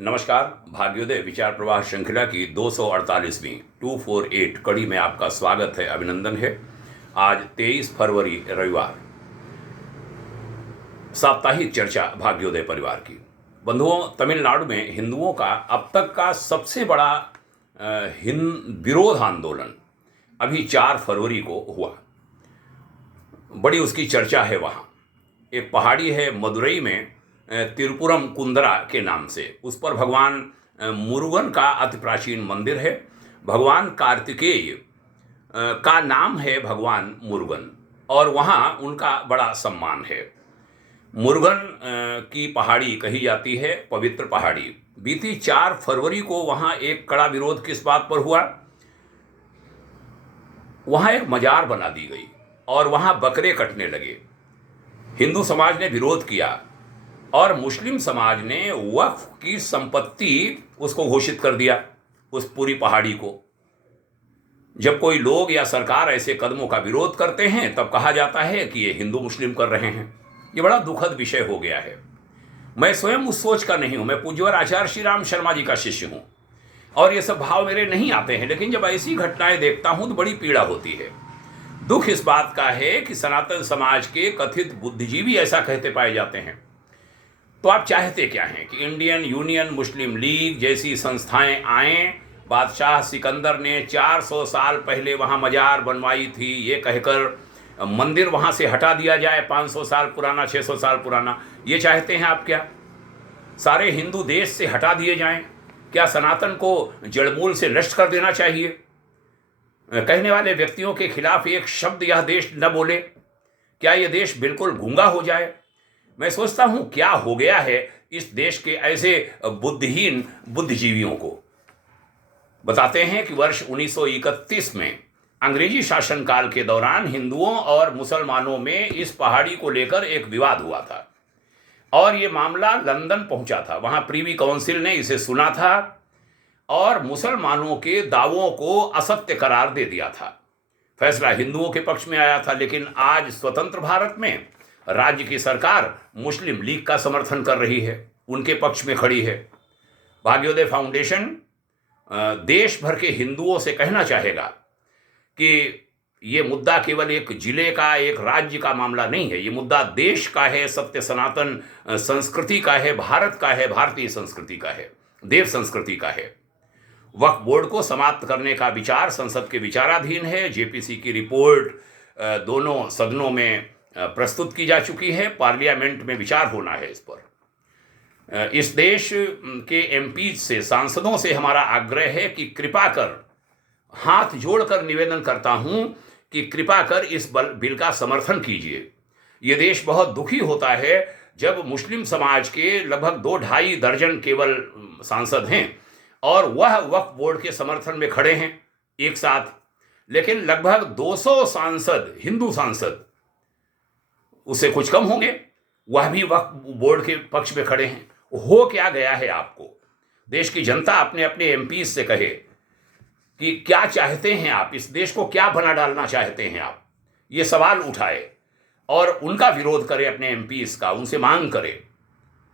नमस्कार। भाग्योदय विचार प्रवाह श्रृंखला की 248वीं 248 कड़ी में आपका स्वागत है, अभिनंदन है। आज 23 फरवरी रविवार, साप्ताहिक चर्चा भाग्योदय परिवार की। बंधुओं, तमिलनाडु में हिंदुओं का अब तक का सबसे बड़ा विरोध आंदोलन अभी 4 फरवरी को हुआ। बड़ी उसकी चर्चा है। वहाँ एक पहाड़ी है मदुरई में, तिरुपुरम कुंदरा के नाम से। उस पर भगवान मुरुगन का अति प्राचीन मंदिर है। भगवान कार्तिकेय का नाम है भगवान मुरुगन, और वहाँ उनका बड़ा सम्मान है। मुरुगन की पहाड़ी कही जाती है पवित्र पहाड़ी। बीती 4 फरवरी को वहाँ एक कड़ा विरोध किस बात पर हुआ? वहाँ एक मजार बना दी गई और वहाँ बकरे कटने लगे। हिंदू समाज ने विरोध किया और मुस्लिम समाज ने वक्फ की संपत्ति उसको घोषित कर दिया, उस पूरी पहाड़ी को। जब कोई लोग या सरकार ऐसे कदमों का विरोध करते हैं तब कहा जाता है कि ये हिंदू मुस्लिम कर रहे हैं। ये बड़ा दुखद विषय हो गया है। मैं स्वयं उस सोच का नहीं हूं। मैं पूज्यवर आचार्य श्री राम शर्मा जी का शिष्य हूं और ये सब भाव मेरे नहीं आते हैं, लेकिन जब ऐसी घटनाएं देखता हूं तो बड़ी पीड़ा होती है। दुख इस बात का है कि सनातन समाज के कथित बुद्धिजीवी ऐसा कहते पाए जाते हैं। तो आप चाहते क्या हैं कि इंडियन यूनियन मुस्लिम लीग जैसी संस्थाएं आएं? बादशाह सिकंदर ने 400 साल पहले वहां मजार बनवाई थी, ये कहकर मंदिर वहां से हटा दिया जाए, 500 साल पुराना, 600 साल पुराना। ये चाहते हैं आप क्या? सारे हिंदू देश से हटा दिए जाएं? क्या सनातन को जड़मूल से नष्ट कर देना चाहिए? कहने वाले व्यक्तियों के खिलाफ एक शब्द यह देश न बोले? क्या यह देश बिल्कुल गूंगा हो जाए? मैं सोचता हूं क्या हो गया है इस देश के ऐसे बुद्धिहीन बुद्धिजीवियों को। बताते हैं कि वर्ष 1931 में अंग्रेजी शासनकाल के दौरान हिंदुओं और मुसलमानों में इस पहाड़ी को लेकर एक विवाद हुआ था और ये मामला लंदन पहुंचा था। वहां प्रीवी काउंसिल ने इसे सुना था और मुसलमानों के दावों को असत्य करार दे दिया था। फैसला हिंदुओं के पक्ष में आया था। लेकिन आज स्वतंत्र भारत में राज्य की सरकार मुस्लिम लीग का समर्थन कर रही है, उनके पक्ष में खड़ी है। भाग्योदय फाउंडेशन देश भर के हिंदुओं से कहना चाहेगा कि ये मुद्दा केवल एक जिले का, एक राज्य का मामला नहीं है। ये मुद्दा देश का है, सत्य सनातन संस्कृति का है, भारत का है, भारतीय संस्कृति का है, देव संस्कृति का है। वक्फ बोर्ड को समाप्त करने का विचार संसद के विचाराधीन है। जेपीसी की रिपोर्ट दोनों सदनों में प्रस्तुत की जा चुकी है। पार्लियामेंट में विचार होना है इस पर। इस देश के एमपी से, सांसदों से हमारा आग्रह है कि कृपा कर, हाथ जोड़कर निवेदन करता हूं कि कृपा कर इस बिल का समर्थन कीजिए। ये देश बहुत दुखी होता है जब मुस्लिम समाज के लगभग 2-2.5 दर्जन केवल सांसद हैं और वह वक्फ बोर्ड के समर्थन में खड़े हैं एक साथ, लेकिन लगभग 200 सांसद, हिंदू सांसद, उससे कुछ कम होंगे, वह भी वक्फ बोर्ड के पक्ष में खड़े हैं। हो क्या गया है आपको? देश की जनता अपने अपने एमपी से कहे कि क्या चाहते हैं आप, इस देश को क्या बना डालना चाहते हैं आप? ये सवाल उठाए और उनका विरोध करे, अपने एमपी का, उनसे मांग करे,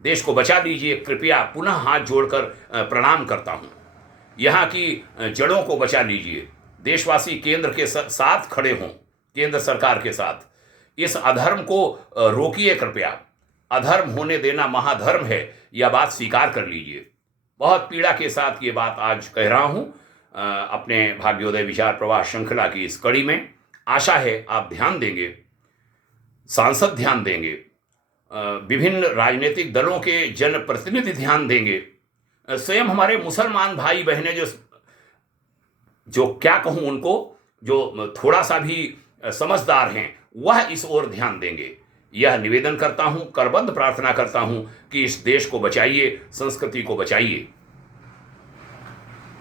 देश को बचा लीजिए कृपया। पुनः हाथ जोड़कर प्रणाम करता हूं। यहाँ की जड़ों को बचा लीजिए। देशवासी केंद्र के साथ खड़े हों, केंद्र सरकार के साथ। इस अधर्म को रोकिए कृपया। अधर्म होने देना महाधर्म है, यह बात स्वीकार कर लीजिए। बहुत पीड़ा के साथ ये बात आज कह रहा हूं अपने भाग्योदय विचार प्रवाह श्रृंखला की इस कड़ी में। आशा है आप ध्यान देंगे, सांसद ध्यान देंगे, विभिन्न राजनीतिक दलों के जनप्रतिनिधि ध्यान देंगे, स्वयं हमारे मुसलमान भाई बहनें जो क्या कहूं उनको, जो थोड़ा सा भी समझदार हैं, वह इस ओर ध्यान देंगे। यह निवेदन करता हूं, करबद्ध प्रार्थना करता हूं कि इस देश को बचाइए, संस्कृति को बचाइए।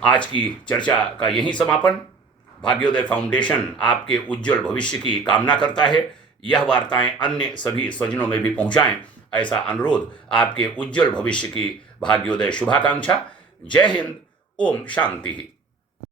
आज की चर्चा का यही समापन। भाग्योदय फाउंडेशन आपके उज्जवल भविष्य की कामना करता है। यह वार्ताएं अन्य सभी स्वजनों में भी पहुंचाएं, ऐसा अनुरोध। आपके उज्जवल भविष्य की भाग्योदय शुभाकांक्षा। जय हिंद। ओम शांति।